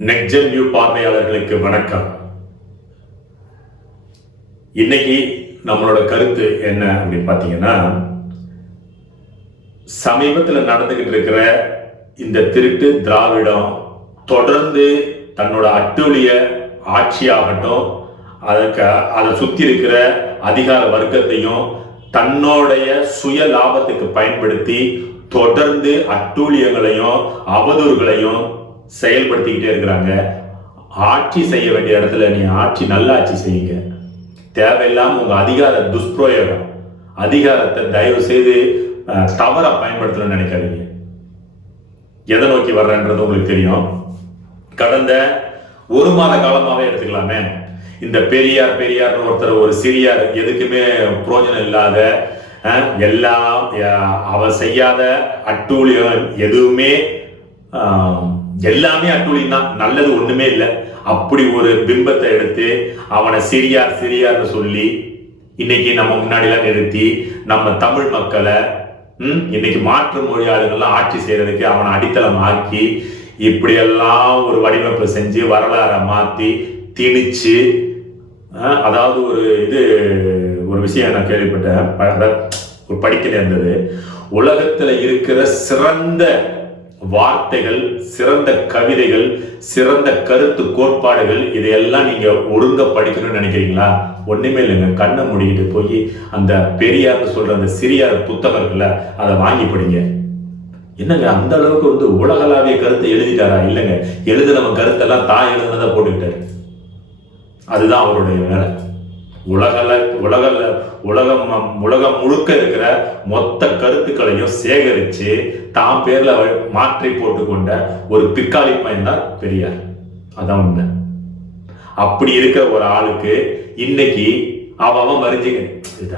நெக்ஜென் view பார்வையாளர்களுக்கு வணக்கம். இன்னைக்கு நம்மளோட கருத்து என்ன அப்படின்னு பார்த்தீங்கன்னா, சமீபத்தில் நடந்துகிட்டு இருக்கிற இந்த திருட்டு திராவிடம் தொடர்ந்து தன்னோட அட்டூழிய ஆட்சியாகட்டும், அதை சுற்றி இருக்கிற அதிகார வர்க்கத்தையும் தன்னுடைய சுய லாபத்துக்கு பயன்படுத்தி தொடர்ந்து அட்டூழியங்களையும் அவதூறுகளையும் செயல்படுத்திக்கிட்டே இருக்கிறாங்க. ஆட்சி செய்ய வேண்டிய இடத்துல நீ நல்ல ஆட்சி செய்யுங்க. தேவையில்லாம உங்க அதிகார துஷ்பிரயோகம், அதிகாரத்தை தயவு செய்து தவறா பயன்படுத்தணும்னு நினைக்காதீங்க. எதை நோக்கி வர்றன்றது உங்களுக்கு தெரியும். கடந்த ஒரு மாத காலமாவே எடுத்துக்கலாமே, இந்த பெரியார்னு ஒருத்தர், ஒரு சிறியார், எதுக்குமே பிரயோஜனம் இல்லாத, எல்லாம் அவர் செய்யாத அட்டூழியம் எதுவுமே, எல்லாமே அட்டூழியம் தான், நல்லது ஒண்ணுமே இல்லை, அப்படி ஒரு பிம்பத்தை எடுத்து அவனை சிறியார்னு சொல்லி இன்னைக்கு நம்ம முன்னாடிலாம் நிறுத்தி நம்ம தமிழ் மக்களை இன்னைக்கு மாற்று மொழியாளர்கள்லாம் ஆட்சி செய்யறதுக்கு அவனை அடித்தளம் ஆக்கி இப்படியெல்லாம் ஒரு வடிவமைப்பு செஞ்சு வரலாறை மாற்றி திணிச்சு, அதாவது ஒரு விஷயம் நான் கேள்விப்பட்டேன், ஒரு படிக்கல இருந்தது. உலகத்துல இருக்கிற சிறந்த வார்த்தைகள், சிறந்த கவிதைகள், சிறந்த கருத்து கோட்பாடுகள், இதையெல்லாம் நீங்க ஒழுங்க படிக்கணும்னு நினைக்கிறீங்களா? ஒண்ணுமே இல்லைங்க. கண்ணை மூடிக்கிட்டு போய் அந்த பெரியார்னு சொல்ற அந்த சிறியார் புத்தகம் இருக்குல்ல, அதை வாங்கி படிங்க. என்னங்க அந்த அளவுக்கு உலகளாவிய கருத்தை எழுதிட்டாரா? இல்லைங்க, எழுதுனவன் கருத்தெல்லாம் தான் எழுதுனதை போட்டுக்கிட்டாரு. அதுதான் அவருடைய வேலை. உலகம் முழுக்க இருக்கிற மொத்த கருத்துக்களையும் சேகரிச்சு தான் பேர்ல மாற்றி போட்டுக்கொண்ட ஒரு பிக்காளி பையன் தான் பெரியார். அதான் உண்மை. அப்படி இருக்கிற ஒரு ஆளுக்கு இன்னைக்கு அவன் வரிஞ்சுக்க,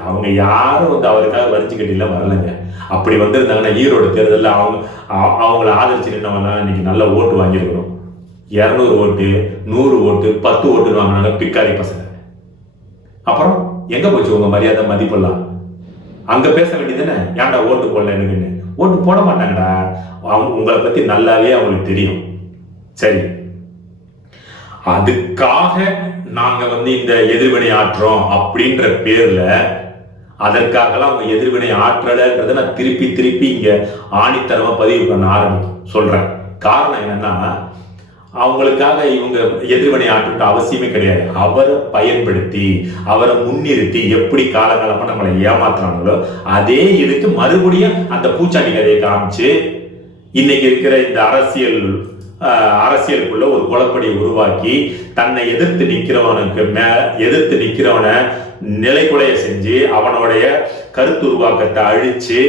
அவங்க யாரும் அவருக்காக வரிஞ்சுக்கிட்டு வரலைங்க. அப்படி வந்திருந்தாங்கன்னா ஈரோடு தேர்தலில் அவங்கள ஆதரிச்சு நின்றவங்க இன்னைக்கு நல்ல ஓட்டு வாங்கியிருக்கிறோம். 200 ஓட்டு, 100 ஓட்டு, 10 ஓட்டு வாங்கினாங்க பிக்காளி பசங்க. அப்புறம் எங்க போச்சு உங்க மரியாதை, மதிப்பெல்லாம்? அங்க பேச வேண்டியதுன்னு, ஏன்டா ஓட்டு போடல எனக்குன்னு. ஓட்டு போட மாட்டாங்கடா, உங்களை பத்தி நல்லாவே அவங்களுக்கு தெரியும். சரி, அதுக்காக நாங்க இந்த எதிர்வினை ஆற்றுறோம் அப்படின்ற பேர்ல, அதற்காகலாம் அவங்க எதிர்வினை ஆற்றலைன்றத நான் திருப்பி இங்க ஆணித்தரமா பதிவு பண்ண சொல்றேன். காரணம் என்னன்னா, அவங்களுக்காக இவங்க எதிர்வினை ஆற்ற அவசியமே கிடையாது. அவரை பயன்படுத்தி, அவரை முன்னிறுத்தி எப்படி காலகாலமா நம்மளை ஏமாத்துறாங்களோ அதே இதுக்கு மறுபடியும் அந்த பூச்சாண்டி கதையை காமிச்சு இன்னைக்கு இருக்கிற இந்த அரசியலுக்குள்ள ஒரு குழப்படியை உருவாக்கி தன்னை எதிர்த்து நிக்கிறவனை நிலைக்குலைய செஞ்சு அவனுடைய கருத்து உருவாக்கத்தை அழிச்சு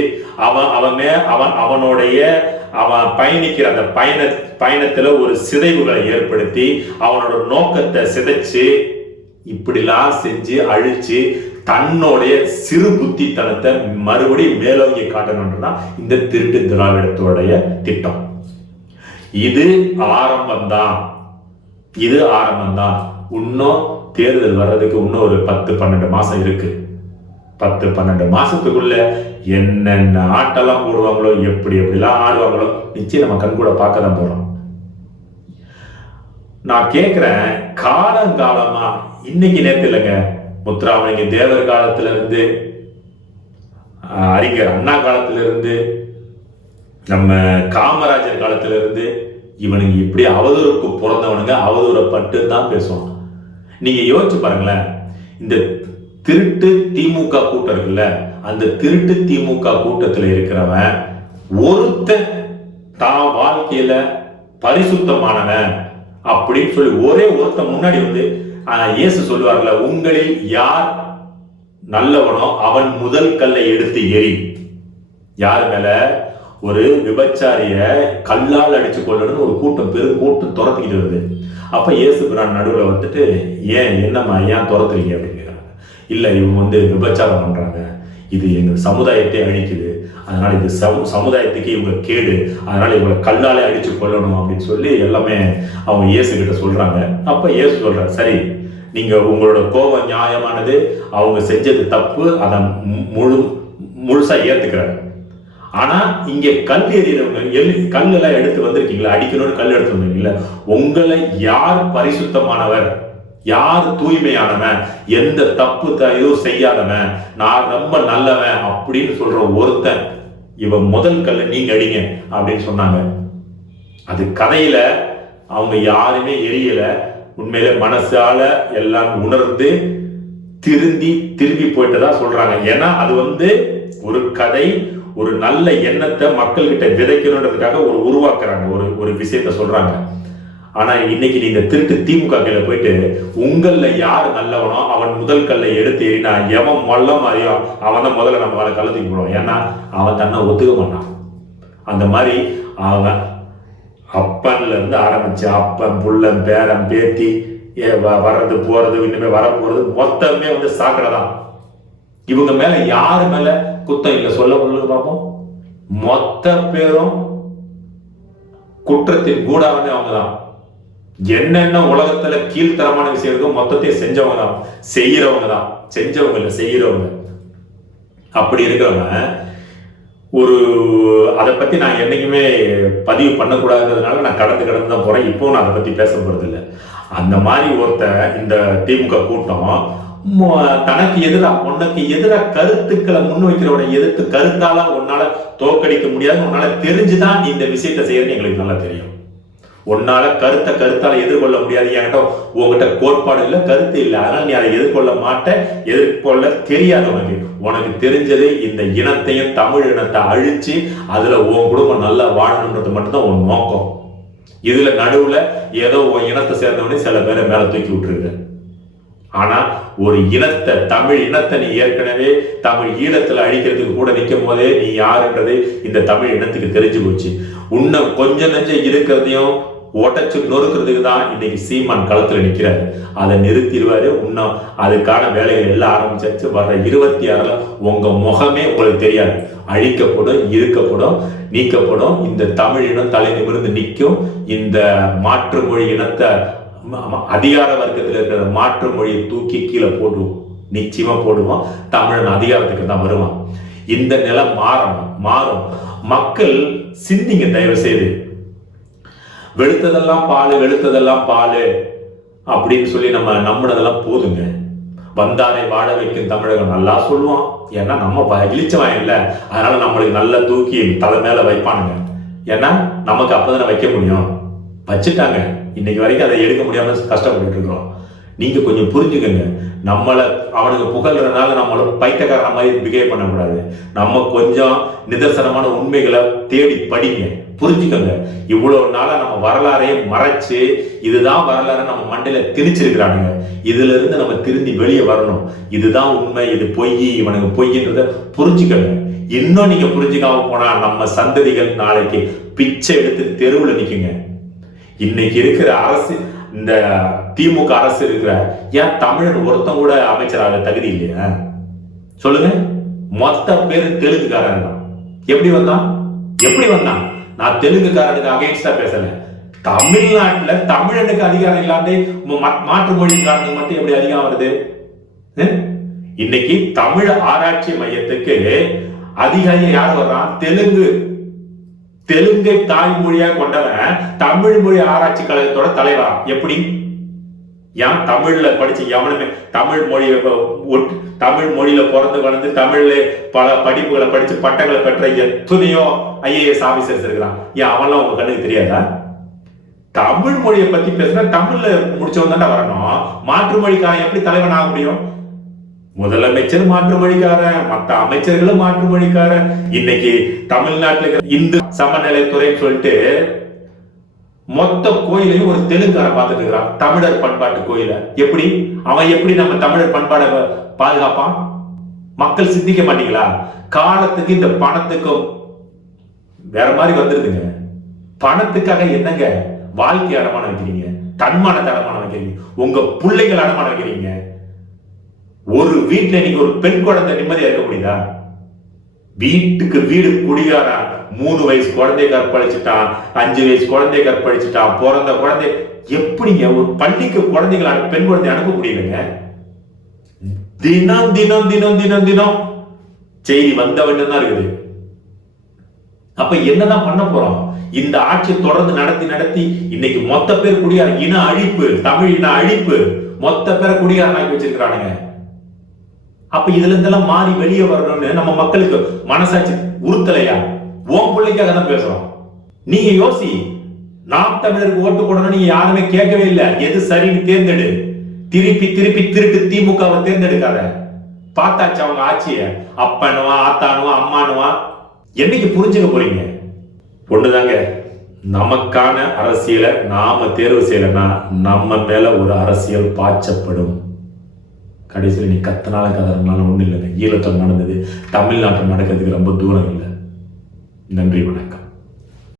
அவன் பயணிக்கிற அந்த பயணத்துல ஒரு சிதைவுகளை ஏற்படுத்தி அவனோட நோக்கத்தை சிதைச்சு இப்படிலாம் செஞ்சு அழிச்சு தன்னுடைய சிறு புத்தித்தனத்தை மறுபடியும் மேலோங்கி காட்டணும்ன்றதான் இந்த திருட்டு திராவிடத்தோடைய திட்டம். இது ஆரம்பம்தான். இன்னும் தேர்தல் வர்றதுக்கு இன்னும் ஒரு 10-12 மாசம் இருக்கு. 10-12 மாசத்துக்குள்ள என்னென்ன ஆட்டெல்லாம் போடுவாங்களோ, எப்படிலாம் ஆடுவாங்களோ, நிச்சயம் நம்ம கண் கூட பார்க்க தான் போறோம். நான் கேட்கிறேன், காலங்காலமா இன்னைக்கு நேரத்தில் இல்லைங்க, முத்துராமலிங்க தேவர் காலத்துல இருந்து, அறிஞர் அண்ணா காலத்துல இருந்து, நம்ம காமராஜர் காலத்துல இருந்து, இவனுங்க இப்படி அவதூறுக்கு பிறந்தவனுங்க அவதூறப்பட்டு தான் பேசுவாங்க. நீங்க யோசிச்சு பாருங்களேன், இந்த திருட்டு திமுக கூட்டம் இருக்குல்ல, அந்த திருட்டு திமுக கூட்டத்தில் இருக்கிறவன் ஒருத்தன் தான் வாழ்க்கையில பரிசுத்தமானவன் அப்படின்னு சொல்லி ஒரே ஒருத்தன் முன்னாடி இயேசு சொல்லுவார்ல, உங்களில் யார் நல்லவனோ அவன் முதல் கல்லை எடுத்து எறி. யாரு மேல? ஒரு விபச்சாரிய கல்லால் அடிச்சு கொள்ளணும்னு ஒரு கூட்டம், பெரும் கூட்டம் துரத்திக்கிட்டு வருது. அப்ப இயேசு பிரான் நடுவில் என்னம்மா ஏன் துரத்துறீங்க அப்படின்னு கேட்குறாங்க. இல்லை, இவங்க விபச்சாரம் பண்றாங்க, இது எங்க சமுதாயத்தை அழிக்குது, அதனால இது சமுதாயத்துக்கு இவங்க கேடு, அதனால இவங்களை கல்லாலே அடிச்சு கொள்ளணும் அப்படின்னு சொல்லி எல்லாமே அவங்க இயேசு கிட்ட சொல்றாங்க. அப்ப இயேசு சொல்றாரு, சரி, நீங்க உங்களோட கோபம் நியாயமானது, அவங்க செஞ்சது தப்பு, அதை முழுசா ஏத்துக்கிறாரு. ஆனா இங்க கல் எறிகிறவங்க கல் எல்லாம் எடுத்து வந்திருக்கீங்களா, அடிக்கணும்னு கல் எடுத்து வந்தீங்கல்ல, உங்களை யார் பரிசுத்தமானவர், யார் தூய்மையானவன், எந்த தப்பு எதுவும் செய்யாதவன், நான் ரொம்ப நல்லவன் அப்படின்னு சொல்ற ஒருத்தன், இவன் முதல் கல்லை நீங்க அடிங்க அப்படின்னு சொன்னாங்க. அது கதையில அவங்க யாருமே எரியல, உண்மையில மனசால எல்லாம் உணர்ந்து திரும்பி போயிட்டதா சொல்றாங்க. ஏன்னா அது ஒரு கதை, ஒரு நல்ல எண்ணத்தை மக்கள் கிட்ட விதைக்கணுன்றதுக்காக உருவாக்குறாங்க, ஒரு விஷயத்த சொல்றாங்க. ஆனா இன்னைக்கு நீங்க திருட்டு திமுக கையில போயிட்டு உங்கள யாரு நல்லவனோ அவன் முதல் கல்லை எடுத்து எறினா எவன் மொல்ல மாதிரியோ அவன் தான் முதல்ல நம்ம மேல கள்ளத்துக்கு போடுவான். ஏன்னா அவன் தன்னை ஒத்துக்க மாட்டான். அந்த மாதிரி அவன் அப்பன்ல இருந்து ஆரம்பிச்சு அப்பன் புள்ளன் பேரன் பேத்தி வர்றது போறது இன்னுமே வரப்போறது மொத்தமே சாக்கடை தான். இவங்க மேல யாரு மேல குத்தம் இல்லை சொல்ல பார்ப்போம். மொத்த பேரும் குற்றத்தின் கூடாரமே அவங்கதான். என்னென்ன உலகத்துல கீழ்த்தரமான விஷயம் இருக்கோ மொத்தத்தையும் செஞ்சவங்க தான், செய்யறவங்க தான், செஞ்சவங்க இல்லை செய்யறவங்க. அப்படி இருக்கிறவங்க அதை பத்தி நான் என்னைக்குமே பதிவு பண்ணக்கூடாதுன்றதுனால நான் கடந்து தான் போறேன். இப்போ நான் அதை பத்தி பேச போறது இல்லை. அந்த மாதிரி இந்த திமுக கூட்டம் தனக்கு எதிராக உனக்கு எதிராக கருத்துக்களை முன்வைக்கிறவனை எதிர்த்து கருத்தால உன்னால தோக்கடிக்க முடியாது. உன்னால தெரிஞ்சுதான் நீ இந்த விஷயத்தை செய்யறன்னு எங்களுக்கு நல்லா தெரியும். உன்னால கருத்தால எதிர்கொள்ள முடியாது. என்கிட்ட உங்ககிட்ட கோட்பாடு இல்லை, கருத்து இல்லை, அதனால நீ அதை எதிர்கொள்ள மாட்ட, எதிர்கொள்ள தெரியாது. உனக்கு தெரிஞ்சது இந்த இனத்தையும் தமிழ் இனத்தை அழிச்சு அதுல உன் குடும்பம் நல்லா வாழணுன்றது மட்டும்தான் உன் நோக்கம். இதுல நடுவுல ஏதோ உன் இனத்தை சேர்ந்தவனே சில பேரை மேல தூக்கி விட்டுருக்கு. ஆனா ஒரு இனத்தை, தமிழ் இனத்தை நீ ஏற்கனவே தமிழ் ஈழத்துல அழிக்கிறதுக்கு கூட நிற்கும் போதே நீ யாருன்றது இந்த தமிழ் இனத்துக்கு தெரிஞ்சு போச்சு. இன்னும் கொஞ்சம் நெஞ்சம் இருக்கிறதையும் உடச்சு நொறுக்கிறதுக்கு தான் இன்னைக்கு சீமான் களத்துல நிக்கிறாரு. அதை நிறுத்திடுவாரு. இன்னும் அதுக்கான வேலைகள் எல்லாம் ஆரம்பிச்சாச்சு. வர்ற 26 உங்க முகமே உங்களுக்கு தெரியாது. அழிக்கப்படும், இருக்கப்படும், நீக்கப்படும். இந்த தமிழ் இனம் தலை நிமிர்ந்து நிற்கும். இந்த மாற்று மொழி இனத்தை அதிகார வர்க்கத்தில் இருக்கிற மாற்று மொழியை தூக்கி கீழே போடுவோம், நிச்சயமா போடுவோம். தமிழன் அதிகாரத்துக்கு தான் வருவான். இந்த நிலை மாறும். மக்கள் சிந்திங்க தயவு செய்து. வெளுத்ததெல்லாம் பால் அப்படின்னு சொல்லி நம்ம நம்பினதெல்லாம் போதுங்க. வந்தாரை வாழ வைக்கும் தமிழகம் நல்லா சொல்லுவான். ஏன்னா நம்ம இழிச்சவன் இல்லை, அதனால நம்மளுக்கு நல்லா தூக்கி தலை மேல வைப்பானுங்க. ஏன்னா நமக்கு அப்பதானே வைக்க முடியும். வச்சுட்டாங்க. இன்னைக்கு வரைக்கும் அதை எடுக்க முடியாம கஷ்டப்பட்டு இருக்கிறோம். நீங்க கொஞ்சம் புரிஞ்சுக்கங்க. நம்மளை அவனுக்கு புகழ்றதுனால நம்மள பைத்தியக்காரன மாதிரி பிஹேவ் பண்ணக்கூடாது. நம்ம கொஞ்சம் நிதர்சனமான உண்மைகளை தேடி படிங்க, புரிஞ்சுக்கோங்க. இவ்வளவு நாளா நம்ம வரலாறையே மறைச்சு இதுதான் வரலாறு நம்ம மண்டையில திணிச்சிருக்கிறானுங்க. இதுல இருந்து நம்ம திரும்பி வெளியே வரணும். இதுதான் உண்மை, இது பொய், இவனுக்கு பொய்ன்றத புரிஞ்சுக்கங்க. இன்னும் நீங்க புரிஞ்சுக்காம போனா நம்ம சந்ததிகள் நாளைக்கு பிச்சை எடுத்து தெருவில் நிக்குங்க. இன்னைக்கு இருக்கிற அரசு, இந்த திமுக அரசு இருக்கிற, ஏன் தமிழன் ஒருத்தன் கூட அமைச்சராக தகுதி இல்லையா சொல்லுங்க? மொத்த பேரு தெலுங்குக்காரன் தான். எப்படி வந்தான்? நான் தெலுங்குக்காரனுக்கு அகைன்ஸ்டா பேசல. தமிழ்நாட்டுல தமிழனுக்கு அதிகாரம் இல்லாத மாற்று மொழிக்காரனுக்கு மட்டும் எப்படி அதிகாரம் வருது? இன்னைக்கு தமிழ் ஆராய்ச்சி மையத்துக்கு அதிகாரி யார் வர்றான்? தெலுங்கை தாய்மொழியா கொண்டவன் தமிழ் மொழி ஆராய்ச்சி கழகத்தோட தலைவரா. எப்படி? ஏன் தமிழ்ல படிச்சு எவனுமே தமிழ் மொழியில பிறந்து வளர்ந்து தமிழ்ல பல படிப்புகளை படிச்சு பட்டங்களை பெற்ற எத்தனையோ IAS ஆபீசர்ஸ் இருக்கிறான். ஏன் அவன்லாம் உங்க கண்ணுக்கு தெரியாதா? தமிழ் மொழியை பத்தி பேசுனா தமிழ்ல முடிச்சவன் தானே வரணும். மாற்று மொழிக்காரன் எப்படி தலைவன் ஆக முடியும்? முதலமைச்சர் மாற்று மொழிக்காரன், மற்ற அமைச்சர்களும் மாற்று மொழிக்காரன். இன்னைக்கு தமிழ்நாட்டுல இந்து சமநிலைத்துறைன்னு சொல்லிட்டு மொத்த கோயிலையும் ஒரு தெலுங்கார பார்த்துட்டு இருக்கிறான். தமிழர் பண்பாட்டு கோயில அவன் எப்படி நம்ம தமிழர் பண்பாடை பாதுகாப்பான்? மக்கள் சிந்திக்க மாட்டீங்களா? காலத்துக்கு இந்த பணத்துக்கும் வேற மாதிரி வந்துருதுங்க. பணத்துக்காக என்னங்க வாழ்க்கை அடமானம் வைக்கிறீங்க, தன்மானத்தை அடமானம் வைக்கிறீங்க, உங்க பிள்ளைகள் அடமானம் வைக்கிறீங்க. ஒரு வீட்டுல இன்னைக்கு ஒரு பெண் குழந்தை நிம்மதியா இருக்க முடியுதா? வீட்டுக்கு வீடு குடிகாரா 3 வயசு குழந்தைய கற்பழிச்சுட்டான், 5 வயசு குழந்தைய கற்பழிச்சுட்டான், பிறந்த குழந்தை. எப்படிங்க ஒரு பள்ளிக்கு குழந்தைகளை பெண் குழந்தை அனுப்ப முடியலங்க? தினம் தினம் தினம் தினம் தினம் செய்தி வந்த வேண்டும் தான் இருக்குது. அப்ப என்னதான் பண்ண போறோம்? இந்த ஆட்சி தொடர்ந்து நடத்தி இன்னைக்கு மொத்த பேர் குடியார இன அழிப்பு, தமிழ் இன அழிப்பு, மொத்த பேரை குடியாரனாக்கி வச்சிருக்கிறானுங்க. அப்ப இதுல இருந்தெல்லாம் மாறி வெளியே வரணும்னு நம்ம மக்களுக்கு மனசாட்சி உறுத்தலையா? உன் பிள்ளைக்காக தான் பேசுறோம். நீங்க யோசி, நாம் தமிழருக்கு ஓட்டு போடணும் நீங்க யாருமே கேட்கவே இல்லை. எது சரின்னு தேர்ந்தெடு. திருப்பி திருட்டு திமுகவை தேர்ந்தெடுக்காத. பார்த்தாச்சு அவங்க ஆட்சிய. அப்பனுவா, ஆத்தானுவா, அம்மானுவா. என்னைக்கு புரிஞ்சுக்க போறீங்க? ஒண்ணுதாங்க, நமக்கான அரசியலை நாம தேர்வு செய்யலன்னா நம்ம மேல ஒரு அரசியல் பாய்ச்சப்படும். கடைசியில் நீ கத்தனால கதறனால ஒண்ணு இல்லைங்க. ஈழத்தில் நடந்தது தமிழ்நாட்டில் நடக்கிறதுக்கு ரொம்ப தூரம் இல்லை. நன்றி, வணக்கம்.